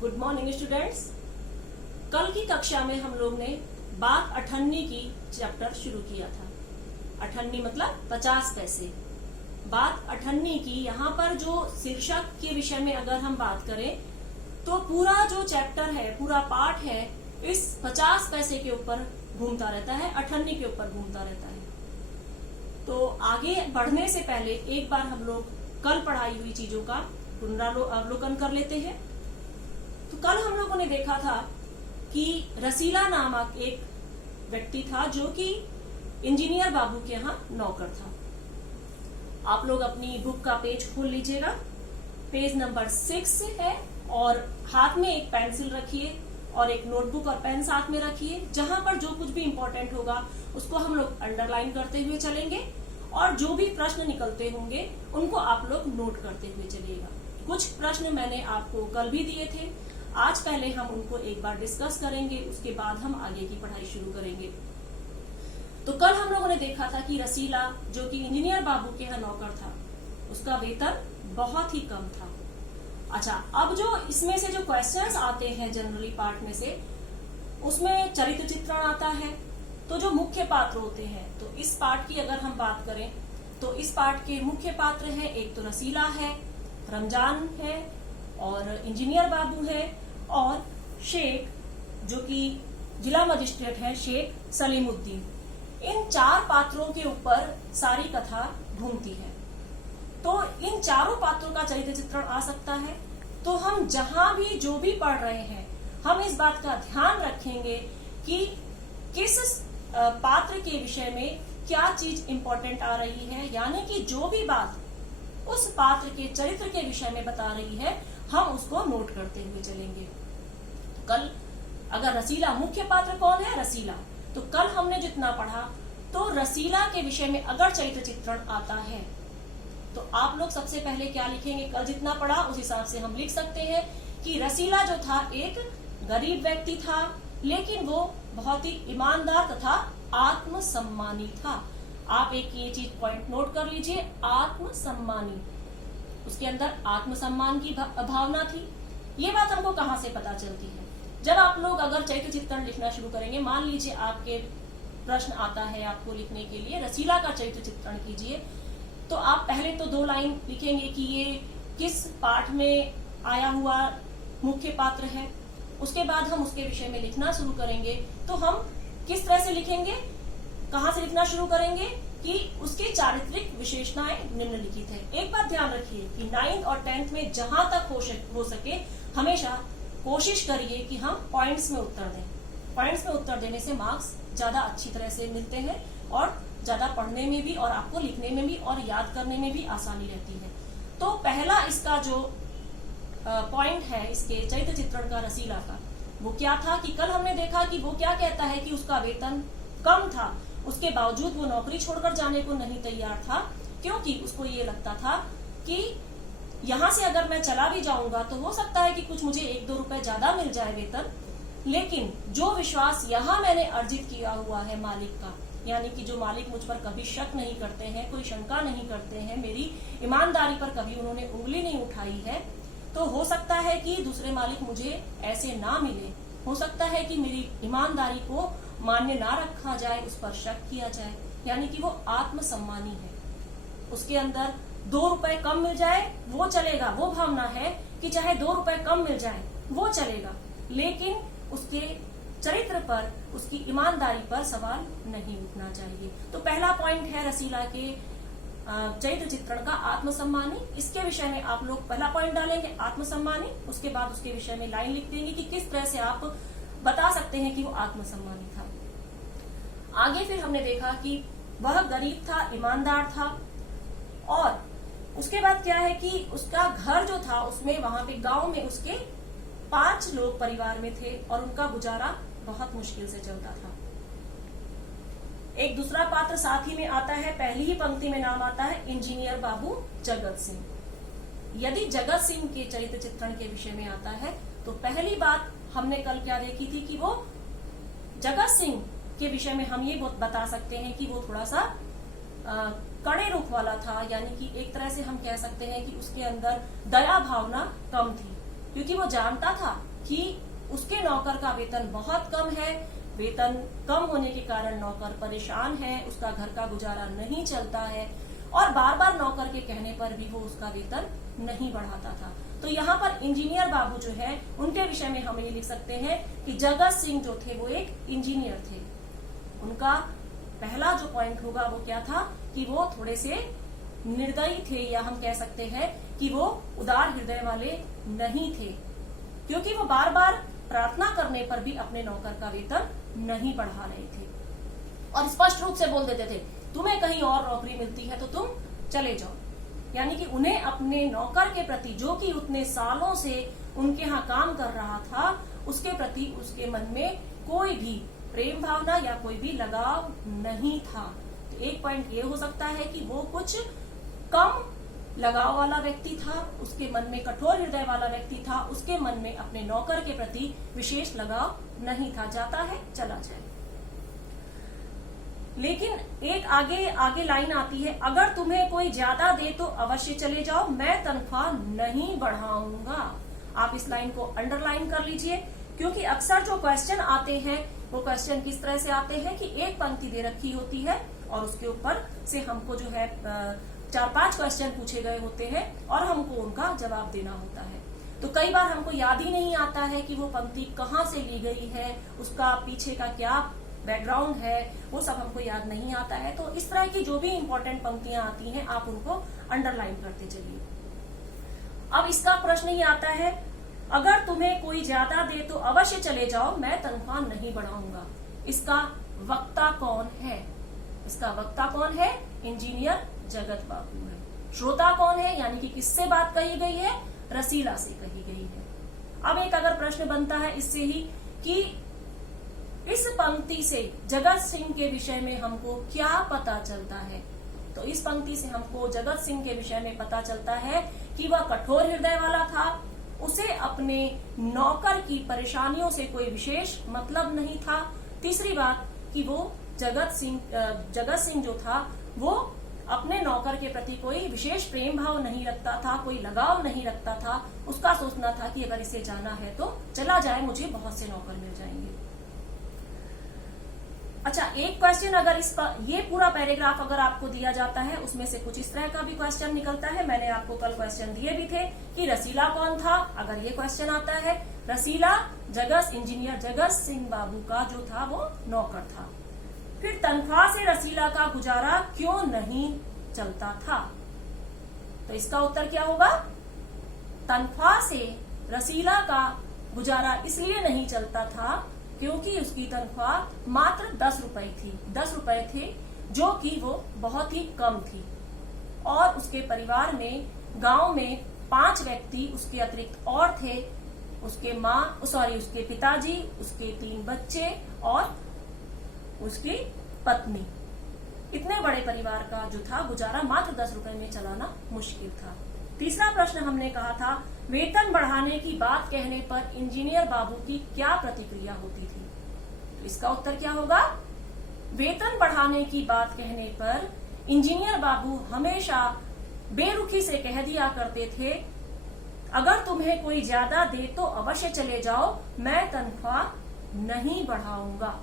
Good morning students. कल की कक्षा में हम लोग ने बात अठन्नी की चैप्टर शुरू किया था। अठन्नी मतलब 50 पैसे। बात अठन्नी की यहाँ पर जो शीर्षक के विषय में अगर हम बात करें तो पूरा जो चैप्टर है, पूरा पाठ है, इस 50 पैसे के ऊपर घूमता रहता है, अठन्नी के ऊपर घूमता रहता है। तो आगे बढ़ने से पहले एक बार हम लोग कल पढ़ाई हुई चीजों का पुनरावलोकन कर लेते हैं। तो कल हम लोगों ने देखा था कि रसीला नामक एक व्यक्ति था जो कि इंजीनियर बाबू के यहाँ नौकर था। आप लोग अपनी बुक का पेज खोल लीजिएगा, पेज नंबर 6 है, और हाथ में एक पेंसिल रखिए और एक नोटबुक और पेन साथ में रखिए। जहां पर जो कुछ भी इंपॉर्टेंट होगा उसको हम लोग अंडरलाइन करते हुए चलेंगे और जो भी प्रश्न निकलते होंगे उनको आप लोग नोट करते हुए चलिएगा। कुछ प्रश्न मैंने आपको कल भी दिए थे, आज पहले हम उनको एक बार डिस्कस करेंगे, उसके बाद हम आगे की पढ़ाई शुरू करेंगे। तो कल हम लोगों ने देखा था कि रसीला जो कि इंजीनियर बाबू के यहाँ नौकर था, उसका वेतन बहुत ही कम था। अच्छा, अब जो इसमें से जो क्वेश्चंस आते हैं जनरली पार्ट में से, उसमें चरित्र चित्रण आता है। तो जो मुख्य पात्र होते हैं, तो इस पार्ट की अगर हम बात करें तो इस पार्ट के मुख्य पात्र हैं, एक तो रसीला है, रमजान है और इंजीनियर बाबू है और शेख जो कि जिला मजिस्ट्रेट है, शेख सलीमुद्दीन। इन 4 पात्रों के ऊपर सारी कथा घूमती है। तो इन चारों पात्रों का चरित्र चित्रण आ सकता है। तो हम जहां भी जो भी पढ़ रहे हैं, हम इस बात का ध्यान रखेंगे कि किस पात्र के विषय में क्या चीज इंपॉर्टेंट आ रही है, यानी कि जो भी बात उस पात्र के चरित्र के विषय में बता रही है, हम उसको नोट करते हुए चलेंगे। कल अगर रसीला, मुख्य पात्र कौन है? रसीला। तो कल हमने जितना पढ़ा, तो रसीला के विषय में अगर चरित्र चित्रण आता है तो आप लोग सबसे पहले क्या लिखेंगे? कल जितना पढ़ा उस हिसाब से हम लिख सकते हैं कि रसीला जो था एक गरीब व्यक्ति था, लेकिन वो बहुत ही ईमानदार तथा आत्मसम्मानी था। आप एक ये चीज पॉइंट नोट कर लीजिए, आत्मसम्मानी। उसके अंदर आत्मसम्मान की भावना थी। ये बात हमको कहां से पता चलती है? जब आप लोग अगर चरित्र चित्रण लिखना शुरू करेंगे, मान लीजिए आपके प्रश्न आता है आपको लिखने के लिए रसीला का चरित्र चित्रण कीजिए, तो आप पहले तो 2 लाइन लिखेंगे कि ये किस पाठ में आया हुआ मुख्य पात्र है। उसके बाद हम उसके विषय में लिखना शुरू करेंगे। तो हम किस तरह से लिखेंगे, कहां से लिखना शुरू करेंगे कि उसकी चारित्रिक विशेषताएं निम्नलिखित है। एक बात ध्यान रखिए कि 9th और 10th में जहां तक हो सके हमेशा कोशिश करिए कि हम पॉइंट्स में उत्तर दें। पॉइंट्स में उत्तर देने से मार्क्स ज्यादा अच्छी तरह से मिलते हैं और ज्यादा पढ़ने में भी और आपको लिखने में भी और याद करने में भी आसानी रहती है। तो पहला इसका जो पॉइंट है इसके चरित्र चित्रण का रसीला का, वो क्या था कि कल हमने देखा कि वो क्या कहता है कि उसका वेतन कम था, उसके बावजूद वो नौकरी छोड़कर जाने को नहीं तैयार था, क्योंकि उसको ये लगता था कि यहाँ से अगर मैं चला भी जाऊंगा तो हो सकता है कि कुछ मुझे 1-2 रुपए ज्यादा मिल जाए वेतन, लेकिन जो विश्वास यहाँ मैंने अर्जित किया हुआ है मालिक का, यानी कि जो मालिक मुझ पर कभी शक नहीं करते हैं, कोई शंका नहीं करते हैं, मेरी ईमानदारी पर कभी उन्होंने उंगली नहीं उठाई है, तो हो सकता है कि दूसरे मालिक मुझे ऐसे ना मिले। हो सकता है कि मेरी ईमानदारी को मान्य ना रखा जाए, उस पर शक किया जाए, यानी कि वो आत्मसम्मानी है। उसके अंदर 2 रुपए कम मिल जाए वो चलेगा, वो भावना है कि चाहे 2 रुपए कम मिल जाए वो चलेगा, लेकिन उसके चरित्र पर, उसकी ईमानदारी पर सवाल नहीं उठना चाहिए। तो पहला पॉइंट है रसीला के चरित्र चित्रण का आत्मसम्मानी। इसके विषय में आप लोग पहला पॉइंट डालेंगे आत्मसम्मानी, उसके बाद उसके विषय में लाइन लिख देंगे कि किस तरह से आप बता सकते हैं कि वो आत्मसम्मानी था। आगे फिर हमने देखा कि वह गरीब था, ईमानदार था, और उसके बाद क्या है कि उसका घर जो था उसमें, वहां पे गांव में उसके 5 लोग परिवार में थे और उनका गुजारा बहुत मुश्किल से चलता था। एक दूसरा पात्र साथ ही में आता है, पहली ही पंक्ति में नाम आता है इंजीनियर बाबू जगत सिंह। यदि जगत सिंह के चरित्र चित्रण के विषय में आता है तो पहली बात हमने कल क्या देखी थी कि वो जगत सिंह के विषय में हम ये बता सकते हैं कि वो थोड़ा सा कड़े रुख वाला था, यानी कि एक तरह से हम कह सकते हैं कि उसके अंदर दया भावना कम थी, क्योंकि वो जानता था कि उसके नौकर का वेतन बहुत कम है, वेतन कम होने के कारण नौकर परेशान है, उसका घर का गुजारा नहीं चलता है और बार बार नौकर के कहने पर भी वो उसका वेतन नहीं बढ़ाता था। तो यहाँ पर इंजीनियर बाबू जो है उनके विषय में हम ये लिख सकते हैं कि जगत सिंह जो थे वो एक इंजीनियर थे। उनका पहला जो पॉइंट होगा वो क्या था कि वो थोड़े से निर्दयी थे, या हम कह सकते हैं कि वो उदार हृदय वाले नहीं थे, क्योंकि वो बार बार प्रार्थना करने पर भी अपने नौकर का वेतन नहीं बढ़ा रहे थे और स्पष्ट रूप से बोल देते थे तुम्हें कहीं और नौकरी मिलती है तो तुम चले जाओ। यानी कि उन्हें अपने नौकर के प्रति, जो कि उतने सालों से उनके यहाँ काम कर रहा था, उसके प्रति उसके मन में कोई भी प्रेम भावना या कोई भी लगाव नहीं था। तो एक पॉइंट ये हो सकता है कि वो कुछ कम लगाव वाला व्यक्ति था, उसके मन में कठोर हृदय वाला व्यक्ति था, उसके मन में अपने नौकर के प्रति विशेष लगाव नहीं था, जाता है चला जाए। लेकिन एक आगे लाइन आती है, अगर तुम्हें कोई ज्यादा दे तो अवश्य चले जाओ, मैं तनख्वाह नहीं बढ़ाऊंगा। आप इस लाइन को अंडरलाइन कर लीजिए, क्योंकि अक्सर जो क्वेश्चन आते हैं वो क्वेश्चन किस तरह से आते हैं कि एक पंक्ति दे रखी होती है और उसके ऊपर से हमको जो है 4-5 क्वेश्चन पूछे गए होते हैं और हमको उनका जवाब देना होता है। तो कई बार हमको याद ही नहीं आता है कि वो पंक्ति कहाँ से ली गई है, उसका पीछे का क्या बैकग्राउंड है, वो सब हमको याद नहीं आता है। तो इस तरह की जो भी इंपॉर्टेंट पंक्तियां आती हैं आप उनको अंडरलाइन करते चलिए। अब इसका प्रश्न ये आता है, अगर तुम्हें कोई ज्यादा दे तो अवश्य चले जाओ, मैं तनख्वाह नहीं बढ़ाऊंगा। इसका वक्ता कौन है? इसका वक्ता कौन है? इंजीनियर जगत बाबू है। श्रोता कौन है? यानी कि किससे बात कही गई है? रसीला से कही गई है। अब एक अगर प्रश्न बनता है इससे ही कि इस पंक्ति से जगत सिंह के विषय में हमको क्या पता चलता है, तो इस पंक्ति से हमको जगत सिंह के विषय में पता चलता है कि वह कठोर हृदय वाला था, उसे अपने नौकर की परेशानियों से कोई विशेष मतलब नहीं था। तीसरी बात कि वो जगत सिंह जो था वो अपने नौकर के प्रति कोई विशेष प्रेम भाव नहीं रखता था, कोई लगाव नहीं रखता था। उसका सोचना था कि अगर इसे जाना है तो चला जाए, मुझे बहुत से नौकर मिल जाएंगे। अच्छा, एक क्वेश्चन अगर ये पूरा पैराग्राफ अगर आपको दिया जाता है उसमें से कुछ इस तरह का भी क्वेश्चन निकलता है। मैंने आपको कल क्वेश्चन दिए भी थे कि रसीला कौन था। अगर ये क्वेश्चन आता है, रसीला इंजीनियर जगत सिंह बाबू का जो था वो नौकर था। फिर तनख्वाह से रसीला का गुजारा क्यों नहीं चलता था, तो इसका उत्तर क्या होगा? तनख्वाह से रसीला का गुजारा इसलिए नहीं चलता था क्योंकि उसकी तनख्वाह मात्र 10 रुपए थी। 10 रुपए थे जो कि वो बहुत ही कम थी और उसके परिवार में गांव में 5 व्यक्ति उसके अतिरिक्त और थे। उसके पिताजी, उसके 3 बच्चे और उसकी पत्नी। इतने बड़े परिवार का जो था गुजारा मात्र 10 रुपए में चलाना मुश्किल था। तीसरा प्रश्न हमने कहा था, वेतन बढ़ाने की बात कहने पर इंजीनियर बाबू की क्या प्रतिक्रिया होती थी, तो इसका उत्तर क्या होगा? वेतन बढ़ाने की बात कहने पर इंजीनियर बाबू हमेशा बेरुखी से कह दिया करते थे, अगर तुम्हें कोई ज्यादा दे तो अवश्य चले जाओ, मैं तनख्वाह नहीं बढ़ाऊंगा।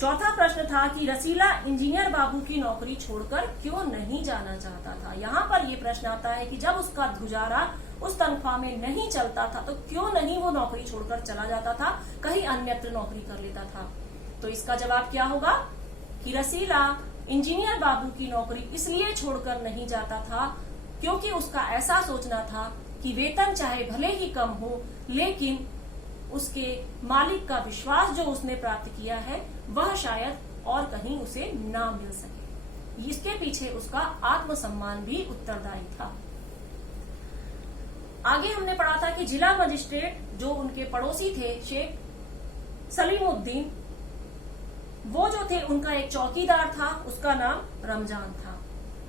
चौथा प्रश्न था कि रसीला इंजीनियर बाबू की नौकरी छोड़कर क्यों नहीं जाना चाहता था। यहाँ पर यह प्रश्न आता है कि जब उसका गुजारा उस तनख्वाह में नहीं चलता था तो क्यों नहीं वो नौकरी छोड़कर चला जाता था, कहीं अन्यत्र नौकरी कर लेता था। तो इसका जवाब क्या होगा कि रसीला इंजीनियर बाबू की नौकरी इसलिए छोड़कर नहीं जाता था क्योंकि उसका ऐसा सोचना था कि वेतन चाहे भले ही कम हो, लेकिन उसके मालिक का विश्वास जो उसने प्राप्त किया है वह शायद और कहीं उसे ना मिल सके। इसके पीछे उसका आत्मसम्मान भी उत्तरदायी था। आगे हमने पढ़ा था कि जिला मजिस्ट्रेट जो उनके पड़ोसी थे शेख सलीमुद्दीन, वो जो थे उनका एक चौकीदार था, उसका नाम रमजान था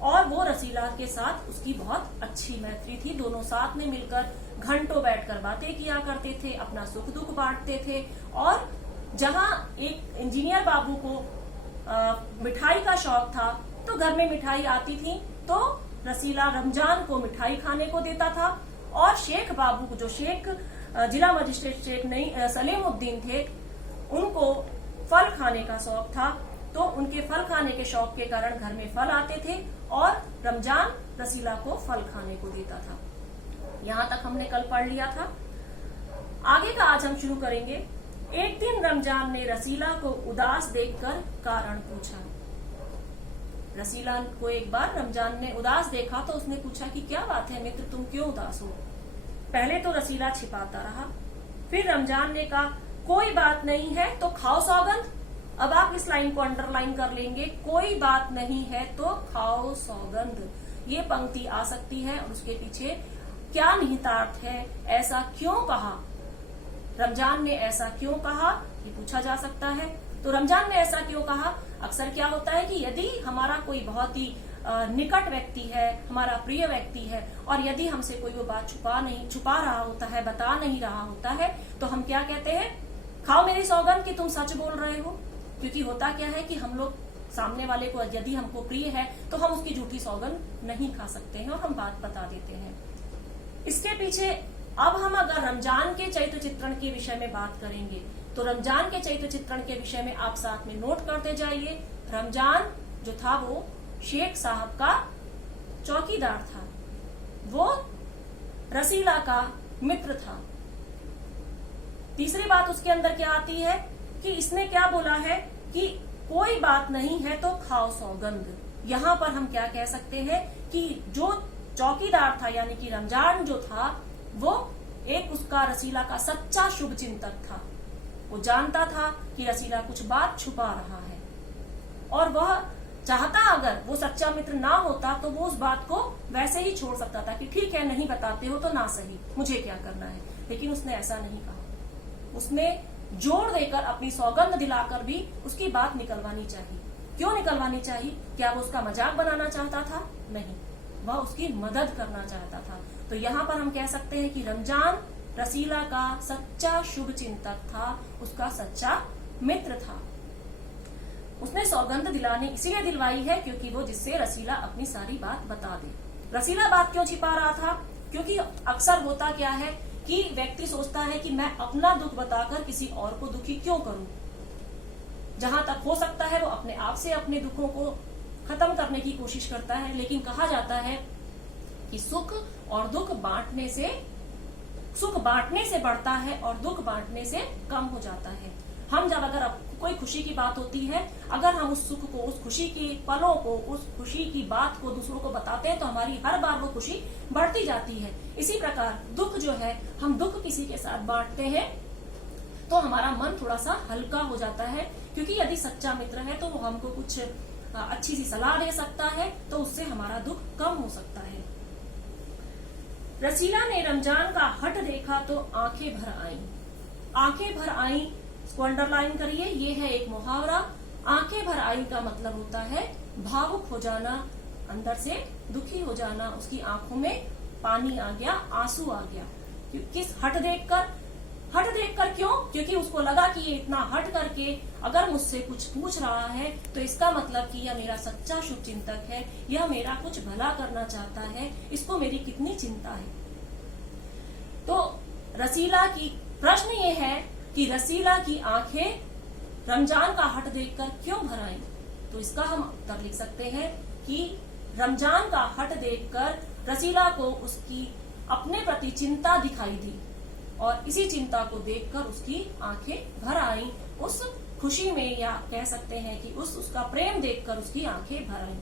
और वो रसीला के साथ उसकी बहुत अच्छी मैत्री थी। दोनों साथ में मिलकर घंटों बैठकर बातें किया करते थे, अपना सुख दुख बांटते थे। और जहां एक इंजीनियर बाबू को मिठाई का शौक था तो घर में मिठाई आती थी तो रसीला रमजान को मिठाई खाने को देता था और शेख बाबू को, जो शेख जिला मजिस्ट्रेट नहीं सलीमुद्दीन थे, उनको फल खाने का शौक था। तो उनके फल खाने के शौक के कारण घर में फल आते थे और रमजान रसीला को फल खाने को देता था। यहाँ तक हमने कल पढ़ लिया था। आगे का आज हम शुरू करेंगे। एक दिन रमजान ने रसीला को उदास देखकर कारण पूछा। रसीला को एक बार रमजान ने उदास देखा तो उसने पूछा कि क्या बात है मित्र, तुम क्यों उदास हो? पहले तो रसीला छिपाता रहा, फिर रमजान ने कहा कोई बात नहीं है तो खाओ सौगंध। अब आप इस लाइन को अंडरलाइन कर लेंगे, कोई बात नहीं है तो खाओ सौगंध। ये पंक्ति आ सकती है और उसके पीछे क्या निहितार्थ है, ऐसा क्यों कहा, रमजान ने ऐसा क्यों कहा, ये पूछा जा सकता है। तो रमजान ने ऐसा क्यों कहा? अक्सर क्या होता है कि यदि हमारा कोई बहुत ही निकट व्यक्ति है, हमारा प्रिय व्यक्ति है, और यदि हमसे कोई वो बात छुपा रहा होता है, बता नहीं रहा होता है, तो हम क्या कहते हैं, खाओ मेरी सौगंध कि तुम सच बोल रहे हो। क्योंकि होता क्या है कि हम लोग सामने वाले को यदि हमको प्रिय है तो हम उसकी झूठी सौगंध नहीं खा सकते हैं और हम बात बता देते हैं। इसके पीछे अब हम अगर रमजान के चैत्र चित्रण के विषय में बात करेंगे तो रमजान के चैत्र चित्रण के विषय में आप साथ में नोट करते जाइए। रमजान जो था वो शेख साहब का चौकीदार था, वो रसीला का मित्र था। तीसरी बात उसके अंदर क्या आती है कि इसने क्या बोला है कि कोई बात नहीं है तो खाओ सौगंध। यहाँ पर हम क्या कह सकते हैं कि जो चौकीदार था यानी कि रमजान जो था वो एक उसका रसीला का सच्चा शुभ चिंतक था। वो जानता था कि रसीला कुछ बात छुपा रहा है और वह चाहता अगर वो सच्चा मित्र ना होता तो वो उस बात को वैसे ही छोड़ सकता था कि ठीक है नहीं बताते हो तो ना सही, मुझे क्या करना है। लेकिन उसने ऐसा नहीं कहा, उसने जोर देकर अपनी सौगंध दिलाकर भी उसकी बात निकलवानी चाहिए। क्यों निकलवानी चाहिए? क्या वो उसका मजाक बनाना चाहता था? नहीं, वह उसकी मदद करना चाहता था। तो यहाँ पर हम कह सकते हैं कि रमजान रसीला का सच्चा शुभ चिंतक था, उसका सच्चा मित्र था। उसने सौगंध दिलाने इसीलिए दिलवाई है क्योंकि वो जिससे रसीला अपनी सारी बात बता दे। रसीला बात क्यों छिपा रहा था? क्योंकि अक्सर होता क्या है कि व्यक्ति सोचता है कि मैं अपना दुख बताकर किसी और को दुखी क्यों करूं। जहां तक हो सकता है वो अपने आप से अपने दुखों को खत्म करने की कोशिश करता है। लेकिन कहा जाता है कि सुख और दुख बांटने से, सुख बांटने से बढ़ता है और दुख बांटने से कम हो जाता है। हम जब अगर कोई खुशी की बात होती है, अगर हम उस सुख को, उस खुशी के पलों को, उस खुशी की बात को दूसरों को बताते हैं तो हमारी हर बार वो खुशी बढ़ती जाती है। इसी प्रकार दुख जो है, हम दुख किसी के साथ बांटते हैं तो हमारा मन थोड़ा सा हल्का हो जाता है। क्योंकि यदि सच्चा मित्र है तो वो हमको कुछ अच्छी सी सलाह दे सकता है, तो उससे हमारा दुख कम हो सकता है। रसीला ने रमजान का हट देखा तो आंखें भर आईं। आंखें भर आईं इसको अंडरलाइन करिए, ये है एक मुहावरा। आंखें भर आई का मतलब होता है भावुक हो जाना, अंदर से दुखी हो जाना, उसकी आंखों में पानी आ गया, आंसू आ गया। किस हट देखकर? हट देखकर क्यों? क्योंकि उसको लगा कि ये इतना हट करके अगर मुझसे कुछ पूछ रहा है तो इसका मतलब कि यह मेरा सच्चा शुभ चिंतक है, यह मेरा कुछ भला करना चाहता है, इसको मेरी कितनी चिंता है। तो रसीला की प्रश्न ये है कि रसीला की आंखें रमजान का हट देखकर क्यों भर आईं? तो इसका हम उत्तर लिख सकते हैं कि रमजान का हट देखकर रसीला को उसकी अपने प्रति चिंता दिखाई दी और इसी चिंता को देखकर उसकी आंखें भर आईं। उस खुशी में, या कह सकते हैं कि उसका प्रेम देखकर उसकी आंखें भर आईं।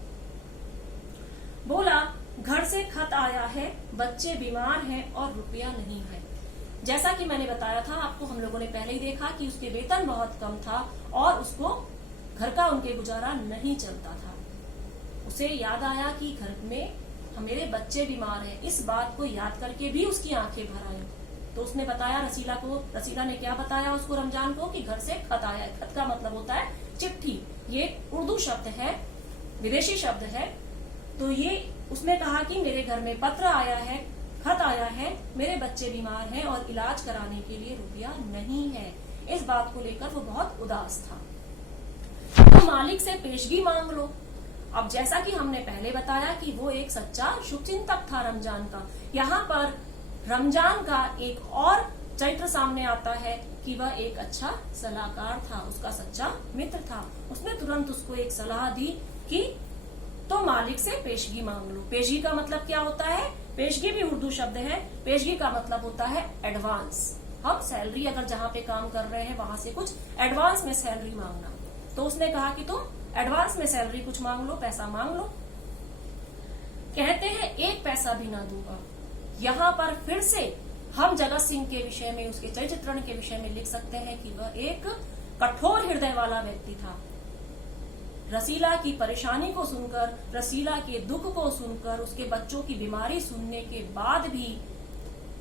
बोला, घर से खत आया है, बच्चे बीमार हैं और रुपया नहीं है। जैसा कि मैंने बताया था आपको, हम लोगों ने पहले ही देखा कि उसके वेतन बहुत कम था और उसको घर का उनके गुजारा नहीं चलता था। उसे याद आया कि घर में मेरे बच्चे बीमार हैं। इस बात को याद करके भी उसकी आंखें भर आईं। तो उसने बताया रसीला को, रसीला ने क्या बताया उसको, रमजान को, कि घर से खत आया है। खत का मतलब होता है चिट्ठी। ये उर्दू शब्द है, विदेशी शब्द है। तो ये उसने कहा कि मेरे घर में पत्र आया है, खत आया है, मेरे बच्चे बीमार हैं और इलाज कराने के लिए रुपया नहीं है। इस बात को लेकर वो बहुत उदास था। तो मालिक से पेशगी मांग लो। अब जैसा कि हमने पहले बताया कि वो एक सच्चा शुभचिंतक था रमजान का, यहाँ पर रमजान का एक और चरित्र सामने आता है कि वह एक अच्छा सलाहकार था, उसका सच्चा मित्र था। उसने तुरंत उसको एक सलाह दी कि तो मालिक से पेशगी मांग लो। पेशगी का मतलब क्या होता है? पेशगी भी उर्दू शब्द है। पेशगी का मतलब होता है एडवांस। हम सैलरी अगर जहाँ पे काम कर रहे हैं वहां से कुछ एडवांस में सैलरी मांगना। तो उसने कहा कि तुम एडवांस में सैलरी कुछ मांग लो, पैसा मांग लो। कहते हैं एक पैसा भी ना दूंगा। यहाँ पर फिर से हम जगत सिंह के विषय में, उसके चरित्र चित्रण के विषय में लिख सकते हैं कि वह एक कठोर हृदय वाला व्यक्ति था। रसीला की परेशानी को सुनकर, रसीला के दुख को सुनकर, उसके बच्चों की बीमारी सुनने के बाद भी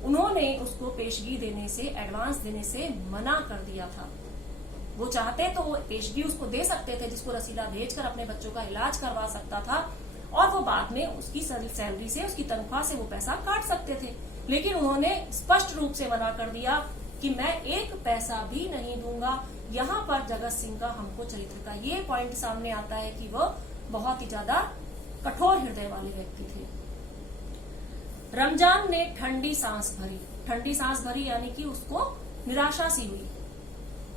उन्होंने उसको पेशगी देने से, एडवांस देने से मना कर दिया था। वो चाहते तो वो पेशगी उसको दे सकते थे, जिसको रसीला भेजकर अपने बच्चों का इलाज करवा सकता था और वो बाद में उसकी सैलरी से, उसकी तनख्वाह से वो पैसा काट सकते थे। लेकिन उन्होंने स्पष्ट रूप से मना कर दिया कि मैं एक पैसा भी नहीं दूंगा। यहाँ पर जगत सिंह का हमको चरित्र का ये पॉइंट सामने आता है कि वो बहुत ही ज्यादा कठोर हृदय वाले व्यक्ति थे। रमजान ने ठंडी सांस भरी। ठंडी सांस भरी यानी कि उसको निराशा सी हुई।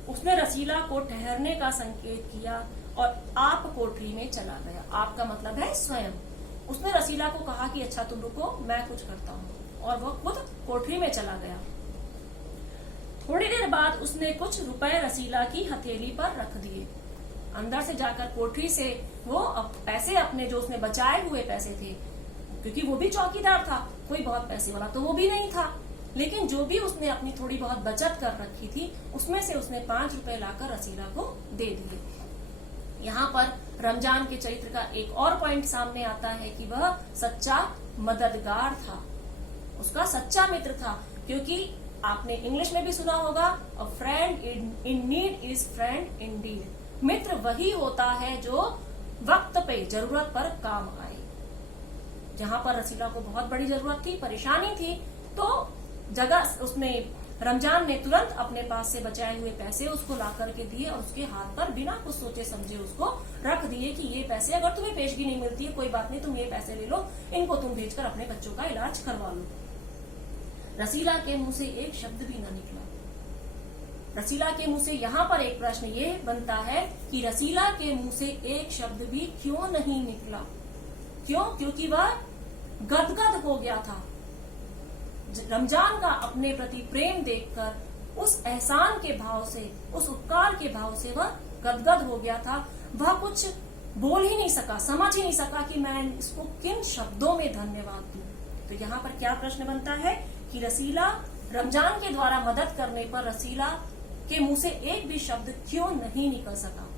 उसने रसीला को ठहरने का संकेत किया और आप कोठरी में चला गया। आप का मतलब है स्वयं। उसने रसीला को कहा कि अच्छा तुम रुको, मैं कुछ करता हूँ, और वह खुद कोठरी में चला गया। थोड़ी देर बाद उसने कुछ रुपए रसीला की हथेली पर रख दिए। अंदर से जाकर कोठरी से वो पैसे अपने, जो उसने बचाए हुए पैसे थे, क्योंकि वो भी चौकीदार था, कोई बहुत पैसे वाला तो वो भी नहीं था, लेकिन जो भी उसने अपनी थोड़ी बहुत बचत कर रखी थी उसमें से उसने 5 रुपए लाकर रसीला को दे दिए। यहाँ पर रमजान के चरित्र का एक और पॉइंट सामने आता है कि वह सच्चा मददगार था, उसका सच्चा मित्र था। क्योंकि आपने इंग्लिश में भी सुना होगा, a friend in need is friend indeed. मित्र वही होता है जो वक्त पे, जरूरत पर काम आए। जहां पर रसीला को बहुत बड़ी जरूरत थी, परेशानी थी, तो उसने रमजान ने तुरंत अपने पास से बचाए हुए पैसे उसको ला करके दिए और उसके हाथ पर बिना कुछ सोचे समझे उसको रख दिए कि ये पैसे अगर तुम्हें पेशगी नहीं मिलती है कोई बात नहीं, तुम ये पैसे ले लो, इनको तुम भेजकर अपने बच्चों का इलाज करवा लो। रसीला के मुंह से एक शब्द भी न निकला। रसीला के मुंह से यहाँ पर एक प्रश्न ये बनता है कि रसीला के मुंह से एक शब्द भी क्यों नहीं निकला? क्यों? क्योंकि वह गदगद हो गया था। रमजान का अपने प्रति प्रेम देखकर, उस एहसान के भाव से, उस उपकार के भाव से वह गदगद हो गया था। वह कुछ बोल ही नहीं सका, समझ ही नहीं सका कि मैं इसको किन शब्दों में धन्यवाद दूं। तो यहाँ पर क्या प्रश्न बनता है कि रसीला, रमजान के द्वारा मदद करने पर रसीला के मुंह से एक भी शब्द क्यों नहीं निकल सका?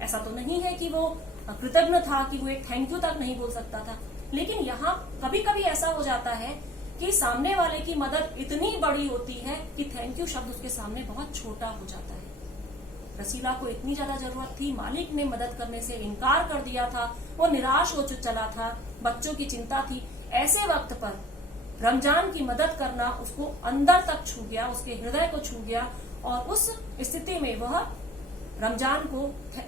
ऐसा तो नहीं है कि वो कृतज्ञ था, कि वो एक थैंक यू तक नहीं बोल सकता था, लेकिन यहाँ कभी कभी ऐसा हो जाता है कि सामने वाले की मदद इतनी बड़ी होती है कि थैंक यू शब्द उसके सामने बहुत छोटा हो जाता है। रसीला को इतनी ज्यादा जरूरत थी, मालिक ने मदद करने से इनकार कर दिया था, वो निराश हो चला था, बच्चों की चिंता थी। ऐसे वक्त पर रमजान की मदद करना उसको अंदर तक छू गया, उसके हृदय को छू गया, और उस स्थिति में वह रमजान को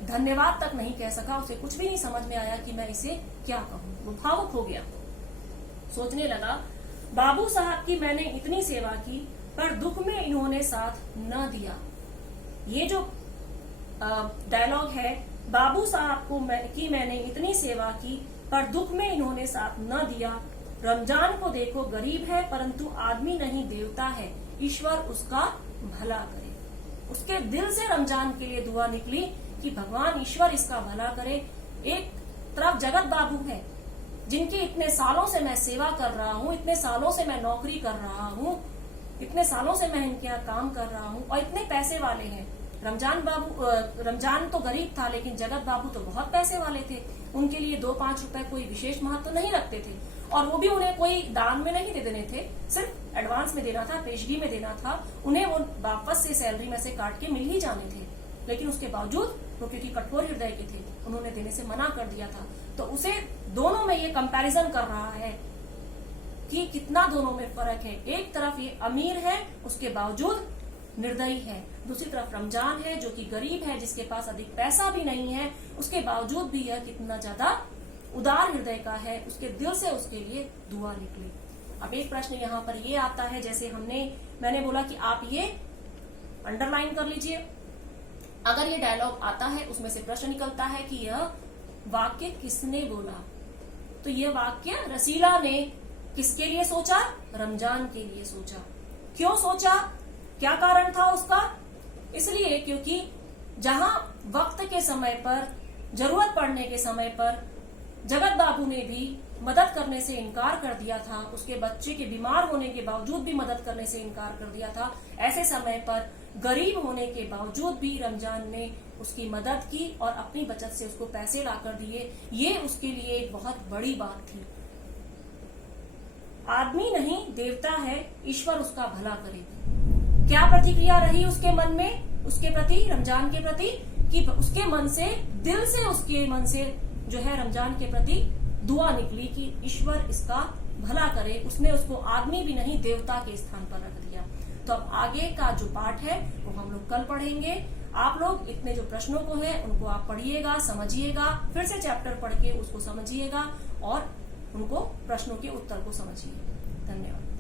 धन्यवाद तक नहीं कह सका। उसे कुछ भी नहीं समझ में आया कि मैं इसे क्या कहूँ। वो भावुक हो गया, सोचने लगा, बाबू साहब की मैंने इतनी सेवा की पर दुख में इन्होंने साथ न दिया। ये जो डायलॉग है, बाबू साहब को की मैंने इतनी सेवा की पर दुख में इन्होंने साथ न दिया। रमजान को देखो, गरीब है परंतु आदमी नहीं देवता है, ईश्वर उसका भला करे। उसके दिल से रमजान के लिए दुआ निकली कि भगवान ईश्वर इसका भला करे। एक तरफ जगत बाबू है जिनकी इतने सालों से मैं सेवा कर रहा हूँ, इतने सालों से मैं नौकरी कर रहा हूँ, इतने सालों से मैं इनके यहाँ काम कर रहा हूँ, और इतने पैसे वाले हैं। रमजान तो गरीब था लेकिन जगत बाबू तो बहुत पैसे वाले थे। उनके लिए 2-5 रुपए कोई विशेष महत्व तो नहीं रखते थे, और वो भी उन्हें कोई दान में नहीं दे देने थे, सिर्फ एडवांस में देना था, पेशगी में देना था। उन्हें वो वापस से सैलरी में से काट के मिल ही जाने थे, लेकिन उसके बावजूद वो क्योंकि कठोर हृदय के थे, उन्होंने देने से मना कर दिया था। तो उसे दोनों में ये कंपैरिजन कर रहा है कि कितना दोनों में फर्क है। एक तरफ ये अमीर है, उसके बावजूद निर्दयी है, दूसरी तरफ रमजान है जो कि गरीब है, जिसके पास अधिक पैसा भी नहीं है, उसके बावजूद भी यह कितना ज्यादा उदार हृदय का है। उसके दिल से उसके लिए दुआ निकली। अब एक प्रश्न यहाँ पर ये आता है, जैसे मैंने बोला कि आप ये अंडरलाइन कर लीजिए। अगर ये डायलॉग आता है, उसमें से प्रश्न निकलता है कि यह वाक्य किसने बोला, तो यह वाक्य रसीला ने किसके लिए सोचा? रमजान के लिए सोचा। क्यों सोचा? क्या कारण था उसका? इसलिए क्योंकि जहां वक्त के समय पर, जरूरत पड़ने के समय पर जगत बाबू ने भी मदद करने से इनकार कर दिया था, उसके बच्चे के बीमार होने के बावजूद भी मदद करने से इनकार कर दिया था, ऐसे समय पर गरीब होने के बावजूद भी रमजान ने उसकी मदद की और अपनी बचत से उसको पैसे लाकर दिए। ये उसके लिए एक बहुत बड़ी बात थी। आदमी नहीं देवता है, ईश्वर उसका भला करे। क्या प्रतिक्रिया रही उसके मन में उसके प्रति, रमजान के प्रति? कि उसके मन से, दिल से, उसके मन से जो है रमजान के प्रति दुआ निकली कि ईश्वर इसका भला करे। उसने उसको आदमी भी नहीं, देवता के स्थान पर रख दिया। तो अब आगे का जो पाठ है वो हम लोग कल पढ़ेंगे। आप लोग इतने जो प्रश्नों को है उनको आप पढ़िएगा, समझिएगा, फिर से चैप्टर पढ़ के उसको समझिएगा और उनको प्रश्नों के उत्तर को समझिए। धन्यवाद।